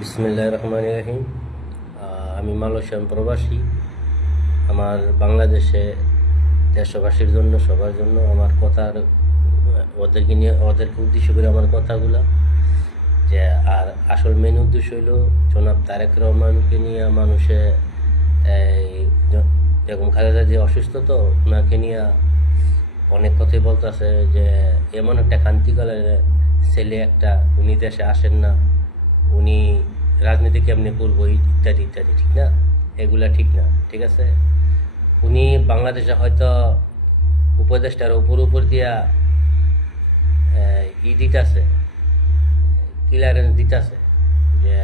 বিসমিল্লাহির রহমানির রহিম। আমি মালয়েশিয়ান প্রবাসী। আমার বাংলাদেশে দেশবাসীর জন্য, সবার জন্য আমার কথার ওদেরকে উদ্দেশ্য করে আমার কথাগুলা যে, আর আসল মেন উদ্দেশ্য হইল জনাব তারেক রহমানকে নিয়ে মানুষে বেগম খালেদা যে অসুস্থ, তো ওনাকে নিয়ে অনেক কথাই বলতেছে যে এমন একটা ক্রান্তিকালের ছেলে একটা, উনি দেশে আসেন না, উনি রাজনীতি কেমনি করবো, ইত্যাদি ইত্যাদি, ঠিক না? এগুলা ঠিক না, ঠিক আছে? উনি বাংলাদেশে হয়তো উপদেষ্টার উপর দিয়া দিতেছে, ক্লিয়ারেন্স দিতেছে যে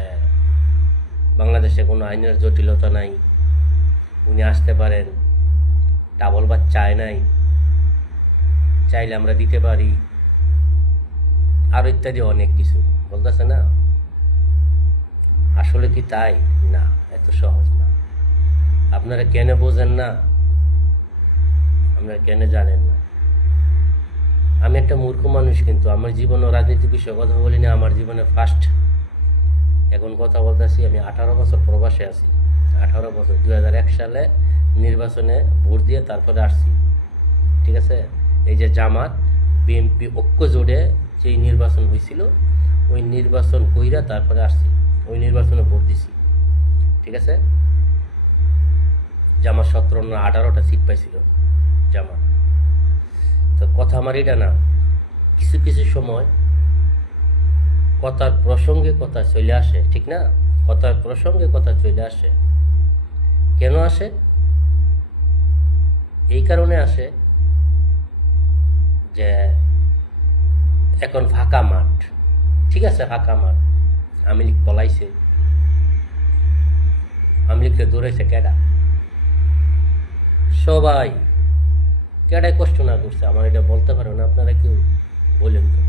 বাংলাদেশে কোনো আইনের জটিলতা নাই, উনি আসতে পারেন, ডাবল বা চায় নাই, চাইলে আমরা দিতে পারি, আরও ইত্যাদি অনেক কিছু বলতেছে না। আসলে কি তাই? না, এত সহজ না। আপনারা কেন বোঝেন না, আপনারা কেন জানেন না? আমি একটা মূর্খ মানুষ, কিন্তু আমার জীবনে রাজনীতি বিষয়ে কথা বলি না। আমার জীবনে ফার্স্ট এখন কথা বলতেছি। আমি 18 বছর প্রবাসে আছি। 18 বছর, 2001 সালে নির্বাচনে ভোট দিয়ে তারপরে আসছি, ঠিক আছে? এই যে জামাত বিএনপি ঐক্য জোটে যেই নির্বাচন হয়েছিল, ওই নির্বাচন কইরা তারপরে আসছি, ওই নির্বাচনে ভোট দিছি, ঠিক আছে? জামাত 17 না 18টা সিট পাইছিল জামাত। তো কথা আমার এটা না, কিছু কিছু সময় কথার প্রসঙ্গে কথা চলে আসে, ঠিক না? কথার প্রসঙ্গে কথা চলে আসে। কেন আসে? এই কারণে আসে যে এখন ফাঁকা মাঠ, ঠিক আছে? ফাঁকা মাঠ, আওয়ামী লীগ পলাইছে, আওয়ামী লীগকে দৌড়াইছে কেডা? সবাই। কেডায় কষ্ট না করছে আমার এটা বলতে পারো না? আপনারা কেউ বলেন তো,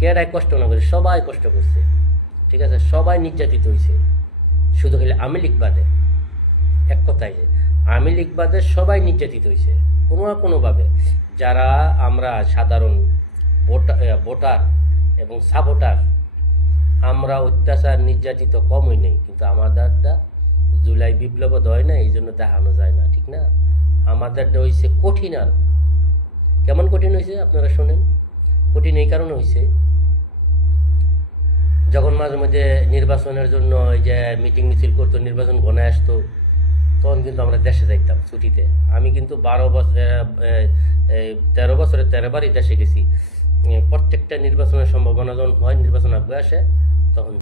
কেডায় কষ্ট না করছে? সবাই কষ্ট করছে, ঠিক আছে? সবাই নির্যাতিত হয়েছে, শুধু খালি আওয়ামী লীগ বাদে। এক কথায় যে আওয়ামী লীগ বাদে সবাই নির্যাতিত হয়েছে কোনো না কোনোভাবে। যারা আমরা সাধারণ ভোটার এবং সাপোর্টার, আমরা অত্যাচার নির্যাতিত কমই নেই, কিন্তু আমাদেরটা জুলাই বিপ্লব হয় না, এই জন্য দেখানো যায় না, ঠিক না? আমাদেরটা হয়েছে কঠিন। আর কেমন কঠিন হয়েছে আপনারা শোনেন। কঠিন এই কারণে হয়েছে, যখন মাঝে মাঝে নির্বাচনের জন্য এই যে মিটিং মিছিল করতো, নির্বাচন ঘনায় আসতো, তখন কিন্তু আমরা দেশে যাইতাম ছুটিতে। আমি কিন্তু 13 বছরে 13 বারই দেশে গেছি। প্রত্যেকটা নির্বাচনের সম্ভাবনা যখন হয়, নির্বাচন আগে আসে, তখন